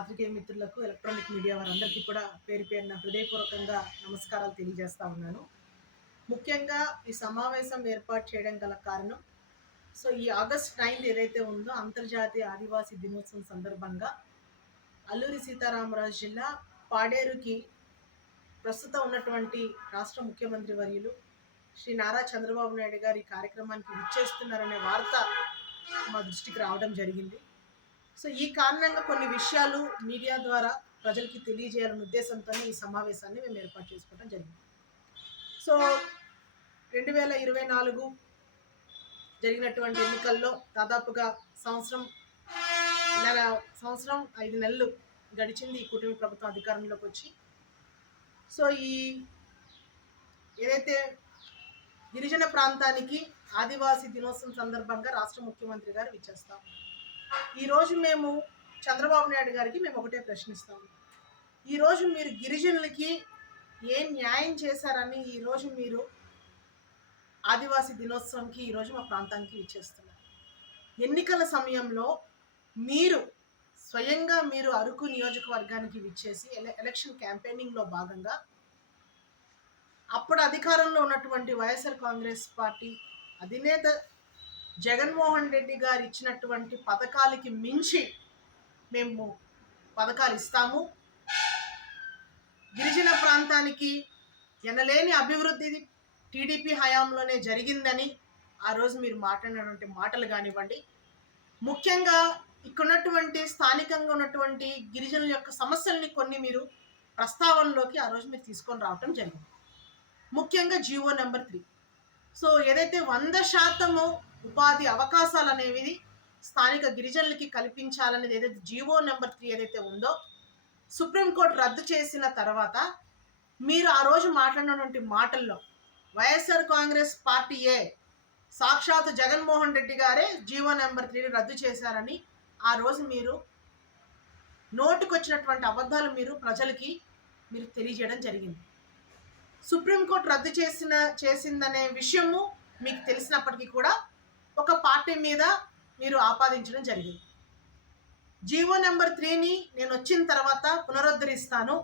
పాత్రికేయ మిత్రులకు electronic media వారందరికీ కూడా పేరు పేరున హృదయపూర్వకంగా నమస్కారాలు తెలియజేస్తా ఉన్నాను. ముఖ్యంగా ఈ సమావేశం ఏర్పాటు చేయడం గల కారణం సో ఈ ఆగస్ట్ నైన్త్ ఏదైతే ఉందో అంతర్జాతీయ ఆదివాసీ దినోత్సవం సందర్భంగా అల్లూరి సీతారామరాజు జిల్లా పాడేరుకి ప్రస్తుతం ఉన్నటువంటి రాష్ట్ర ముఖ్యమంత్రి వర్యులు శ్రీ నారా చంద్రబాబు నాయుడు గారు ఈ కార్యక్రమానికి విచ్చేస్తున్నారనే వార్త మా దృష్టికి రావడం జరిగింది. సో ఈ కారణంగా కొన్ని విషయాలు మీడియా ద్వారా ప్రజలకి తెలియజేయాలనే ఉద్దేశంతో ఈ సమావేశాన్ని మేము ఏర్పాటు చేసుకోవడం జరిగింది. సో రెండు వేల ఇరవై నాలుగు జరిగినటువంటి ఎన్నికల్లో దాదాపుగా సంవత్సరం నెల సంవత్సరం ఐదు నెలలు గడిచింది ఈ కుటుంబ ప్రభుత్వం అధికారంలోకి వచ్చి. సో ఈ ఏదైతే గిరిజన ప్రాంతానికి ఆదివాసీ దినోత్సవం సందర్భంగా రాష్ట్ర ముఖ్యమంత్రి గారు విచ్చేస్తాం. ఈరోజు మేము చంద్రబాబు నాయుడు గారికి మేము ఒకటే ప్రశ్నిస్తాము. ఈరోజు మీరు గిరిజనులకి ఏం న్యాయం చేశారని ఈరోజు మీరు ఆదివాసీ దినోత్సవంకి ఈరోజు మా ప్రాంతానికి ఇచ్చేస్తున్నారు ఎన్నికల సమయంలో మీరు స్వయంగా మీరు అరకు నియోజకవర్గానికి విచ్చేసి ఎలక్షన్ క్యాంపెయినింగ్లో భాగంగా అప్పుడు అధికారంలో ఉన్నటువంటి వైఎస్ఆర్ కాంగ్రెస్ పార్టీ అధినేత జగన్మోహన్ రెడ్డి గారు ఇచ్చినటువంటి పథకాలకి మించి మేము పథకాలు ఇస్తాము. గిరిజన ప్రాంతానికి ఎనలేని అభివృద్ధి టీడీపీ హయాంలోనే జరిగిందని ఆ రోజు మీరు మాట్లాడినటువంటి మాటలు కానివ్వండి. ముఖ్యంగా ఇక్కడ ఉన్నటువంటి స్థానికంగా ఉన్నటువంటి గిరిజనుల యొక్క సమస్యల్ని కొన్ని మీరు ప్రస్తావనలోకి ఆ రోజు మీరు తీసుకొని రావటం జరిగింది. ముఖ్యంగా జీవో నెంబర్ త్రీ. సో ఏదైతే వంద శాతము ఉపాధి అవకాశాలు అనేవి స్థానిక గిరిజనులకి కల్పించాలనేది ఏదైతే జీవో నెంబర్ త్రీ ఏదైతే ఉందో సుప్రీంకోర్టు రద్దు చేసిన తర్వాత మీరు ఆ రోజు మాట్లాడినటువంటి మాటల్లో వైఎస్ఆర్ కాంగ్రెస్ పార్టీయే సాక్షాత్ జగన్మోహన్ రెడ్డి గారే జీవో నెంబర్ త్రీని రద్దు చేశారని ఆ రోజు మీరు నోటుకొచ్చినటువంటి అబద్ధాలు మీరు ప్రజలకి మీరు తెలియజేయడం జరిగింది. సుప్రీంకోర్టు రద్దు చేసిన చేసిందనే విషయము మీకు తెలిసినప్పటికీ కూడా ఒక పార్టీ మీద మీరు ఆపాదించడం జరిగింది. జీవో నెంబర్ త్రీని నేను వచ్చిన తర్వాత పునరుద్ధరిస్తాను.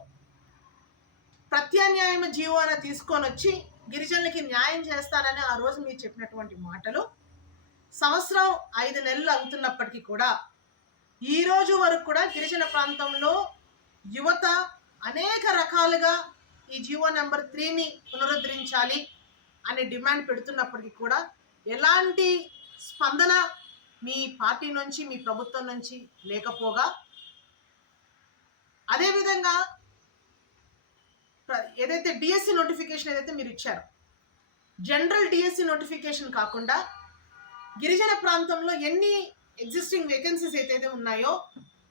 ప్రత్యామ్నాయం జీవోన తీసుకొని వచ్చి గిరిజనులకి న్యాయం చేస్తానని ఆ రోజు మీరు చెప్పినటువంటి మాటలు సంవత్సరం ఐదు నెలలు అవుతున్నప్పటికీ కూడా ఈ రోజు వరకు కూడా గిరిజన ప్రాంతంలో యువత అనేక రకాలుగా ఈ జీవో నెంబర్ త్రీని పునరుద్ధరించాలి అనే డిమాండ్ పెడుతున్నప్పటికీ కూడా ఎలాంటి స్పందన మీ పార్టీ నుంచి మీ ప్రభుత్వం నుంచి లేకపోగా అదేవిధంగా ఏదైతే డిఎస్సి నోటిఫికేషన్ ఏదైతే మీరు ఇచ్చారో జనరల్ డిఎస్సి నోటిఫికేషన్ కాకుండా గిరిజన ప్రాంతంలో ఎన్ని ఎగ్జిస్టింగ్ వేకెన్సీస్ ఏదైతే ఉన్నాయో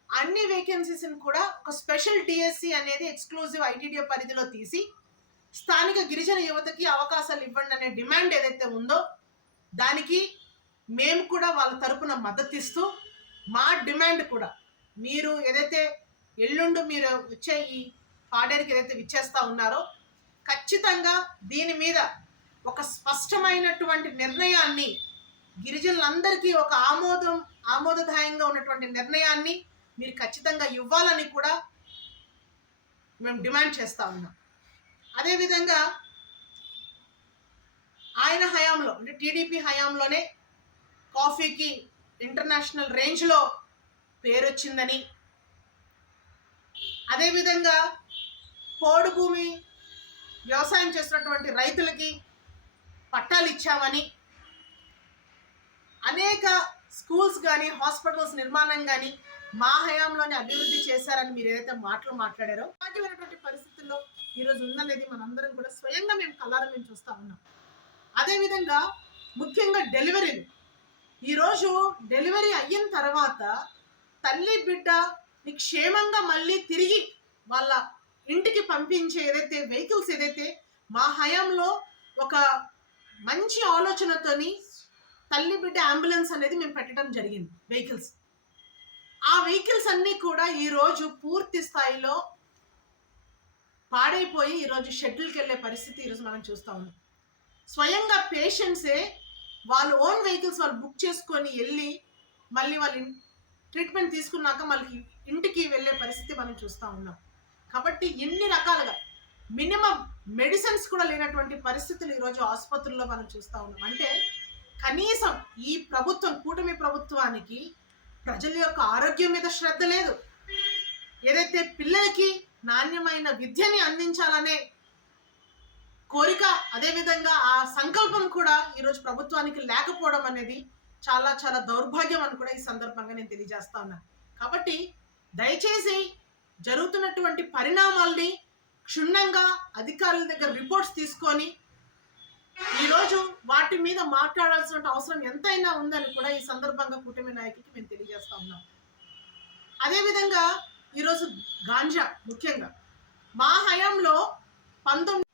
అన్ని వేకెన్సీస్ని కూడా ఒక స్పెషల్ డిఎస్సి అనేది ఎక్స్క్లూజివ్ ఐటీడీఏ పరిధిలో తీసి స్థానిక గిరిజన యువతకి అవకాశాలు ఇవ్వండి అనే డిమాండ్ ఏదైతే ఉందో దానికి మేము కూడా వాళ్ళ తరపున మద్దతిస్తూ మా డిమాండ్ కూడా మీరు ఏదైతే ఎల్లుండు మీరు వచ్చే ఈ పాడేరుకి ఏదైతే విచ్చేస్తా ఉన్నారో ఖచ్చితంగా దీని మీద ఒక స్పష్టమైనటువంటి నిర్ణయాన్ని గిరిజనులందరికీ ఒక ఆమోదం ఆమోదదాయంగా ఉన్నటువంటి నిర్ణయాన్ని మీరు ఖచ్చితంగా ఇవ్వాలని కూడా మేము డిమాండ్ చేస్తా ఉన్నాం. అదేవిధంగా ఆయన హయాంలో అంటే టీడీపీ హయాంలోనే కాఫీకి ఇంటర్నేషనల్ రేంజ్లో పేరొచ్చిందని. అదేవిధంగా పోడు భూమి వ్యవసాయం చేస్తున్నటువంటి రైతులకి పట్టాలు ఇచ్చామని. అనేక స్కూల్స్ కానీ హాస్పిటల్స్ నిర్మాణం కానీ మా హయాంలోనే అభివృద్ధి చేశారని మీరు ఏదైతే మాటలు మాట్లాడారో సాధ్యమైనటువంటి పరిస్థితుల్లో ఈరోజు ఉందనేది మనందరం కూడా స్వయంగా మేము కళ్ళారా మేము చూస్తూ ఉన్నాం. అదేవిధంగా ముఖ్యంగా డెలివరీలు. ఈరోజు డెలివరీ అయిన తర్వాత తల్లి బిడ్డ క్షేమంగా మళ్ళీ తిరిగి వాళ్ళ ఇంటికి పంపించే ఏదైతే వెహికల్స్ ఏదైతే మా హయాంలో ఒక మంచి ఆలోచనతోని తల్లి బిడ్డ అంబులెన్స్ అనేది మేము పెట్టడం జరిగింది వెహికల్స్. ఆ వెహికల్స్ అన్నీ కూడా ఈరోజు పూర్తి స్థాయిలో పాడైపోయి ఈరోజు షెడ్యూల్కి వెళ్ళే పరిస్థితి ఈరోజు మనం చూస్తూ ఉన్నాం. స్వయంగా పేషెంట్సే వాళ్ళు ఓన్ వెహికల్స్ వాళ్ళు బుక్ చేసుకొని వెళ్ళి మళ్ళీ వాళ్ళ ట్రీట్మెంట్ తీసుకున్నాక మళ్ళీ ఇంటికి వెళ్ళే పరిస్థితి మనం చూస్తూ ఉన్నాం. కాబట్టి ఎన్ని రకాలుగా మినిమం మెడిసిన్స్ కూడా లేనటువంటి పరిస్థితులు ఈరోజు ఆసుపత్రుల్లో మనం చూస్తూ ఉన్నాం. అంటే కనీసం ఈ ప్రభుత్వం కూటమి ప్రభుత్వానికి ప్రజల యొక్క ఆరోగ్యం మీద శ్రద్ధ లేదు. ఏదైతే పిల్లలకి నాణ్యమైన విద్యని అందించాలనే కోరిక అదేవిధంగా ఆ సంకల్పం కూడా ఈరోజు ప్రభుత్వానికి లేకపోవడం అనేది చాలా చాలా దౌర్భాగ్యం అని కూడా ఈ సందర్భంగా నేను తెలియజేస్తా ఉన్నాను కాబట్టి దయచేసి జరుగుతున్నటువంటి పరిణామాల్ని క్షుణ్ణంగా అధికారుల దగ్గర రిపోర్ట్స్ తీసుకొని ఈరోజు వాటి మీద మాట్లాడాల్సిన అవసరం ఎంతైనా ఉందని కూడా ఈ సందర్భంగా కూటమి నాయకుడికి మేము తెలియజేస్తా ఉన్నాం. అదేవిధంగా ఈరోజు గాంజా ముఖ్యంగా మా హయాంలో పంతొమ్మిది